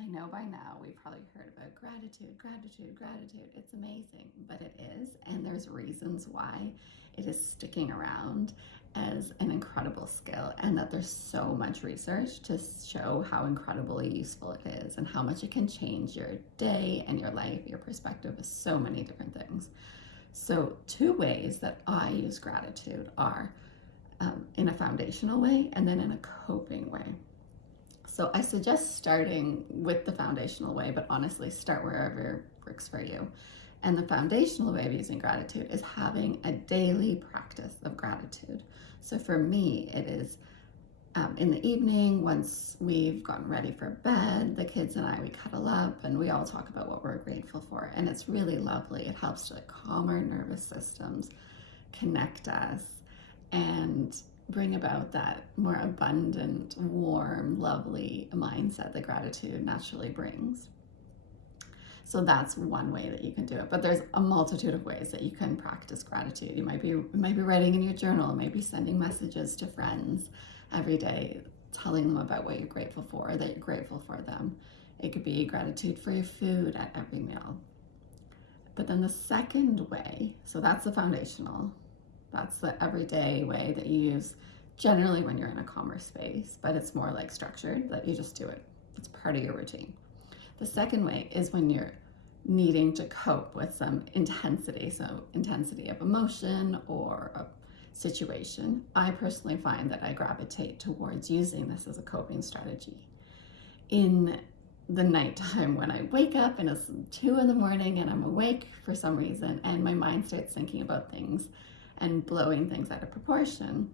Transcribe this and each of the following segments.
I know by now we've probably heard about gratitude, gratitude, gratitude. It's amazing, but it is, and there's reasons why it is sticking around as an incredible skill, and that there's so much research to show how incredibly useful it is and how much it can change your day and your life, your perspective of so many different things. So, two ways that I use gratitude are in a foundational way and then in a coping way. So I suggest starting with the foundational way, but honestly, start wherever works for you. And the foundational way of using gratitude is having a daily practice of gratitude. So for me, it is in the evening, once we've gotten ready for bed, the kids and I, we cuddle up and we all talk about what we're grateful for. And it's really lovely. It helps to calm our nervous systems, connect us, and bring about that more abundant, warm, lovely mindset that gratitude naturally brings. So that's one way that you can do it. But there's a multitude of ways that you can practice gratitude. You might be writing in your journal, maybe sending messages to friends every day, telling them about what you're grateful for, that you're grateful for them. It could be gratitude for your food at every meal. But then the second way, so that's the foundational, that's the everyday way that you use generally when you're in a calmer space, but it's more like structured, that you just do it. It's part of your routine. The second way is when you're needing to cope with some intensity, so intensity of emotion or a situation. I personally find that I gravitate towards using this as a coping strategy. In the nighttime, when I wake up and it's 2 a.m. and I'm awake for some reason and my mind starts thinking about things and blowing things out of proportion.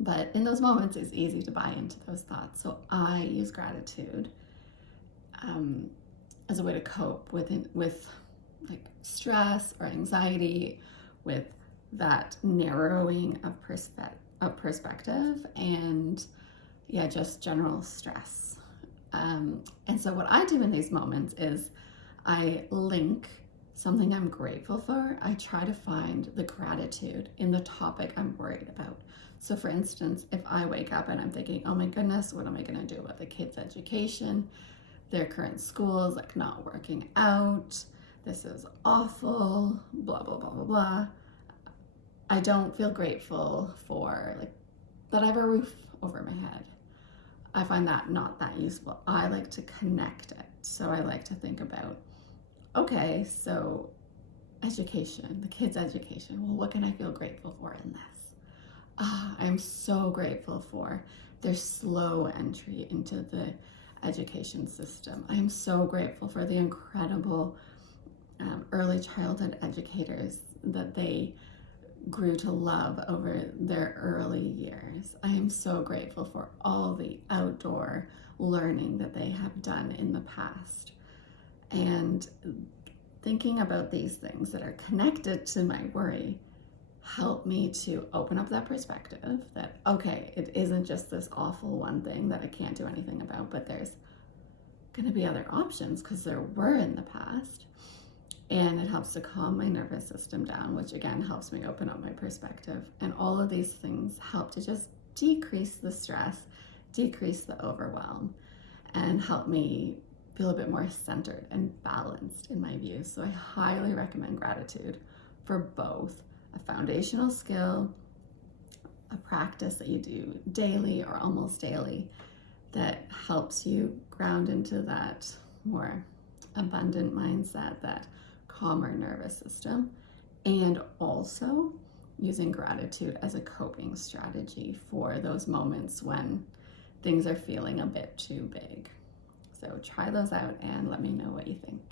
But in those moments, it's easy to buy into those thoughts. So I use gratitude as a way to cope with like stress or anxiety, with that narrowing of perspective, and just general stress. And so what I do in these moments is I link something I'm grateful for. I try to find the gratitude in the topic I'm worried about. So for instance, if I wake up and I'm thinking, oh my goodness, what am I going to do about the kids' education? Their current school is like not working out. This is awful, blah, blah, blah, blah, blah. I don't feel grateful for like that I have a roof over my head. I find that not that useful. I like to connect it. So I like to think about, okay, so education, the kids' education. Well, what can I feel grateful for in this? I'm so grateful for their slow entry into the education system. I am so grateful for the incredible early childhood educators that they grew to love over their early years. I am so grateful for all the outdoor learning that they have done in the past. And thinking about these things that are connected to my worry help me to open up that perspective that, okay, it isn't just this awful one thing that I can't do anything about, but there's going to be other options because there were in the past. And it helps to calm my nervous system down, which again helps me open up my perspective. And all of these things help to just decrease the stress, decrease the overwhelm, and help me feel a bit more centered and balanced in my views. So I highly recommend gratitude for both a foundational skill, a practice that you do daily or almost daily that helps you ground into that more abundant mindset, that calmer nervous system, and also using gratitude as a coping strategy for those moments when things are feeling a bit too big. So try those out and let me know what you think.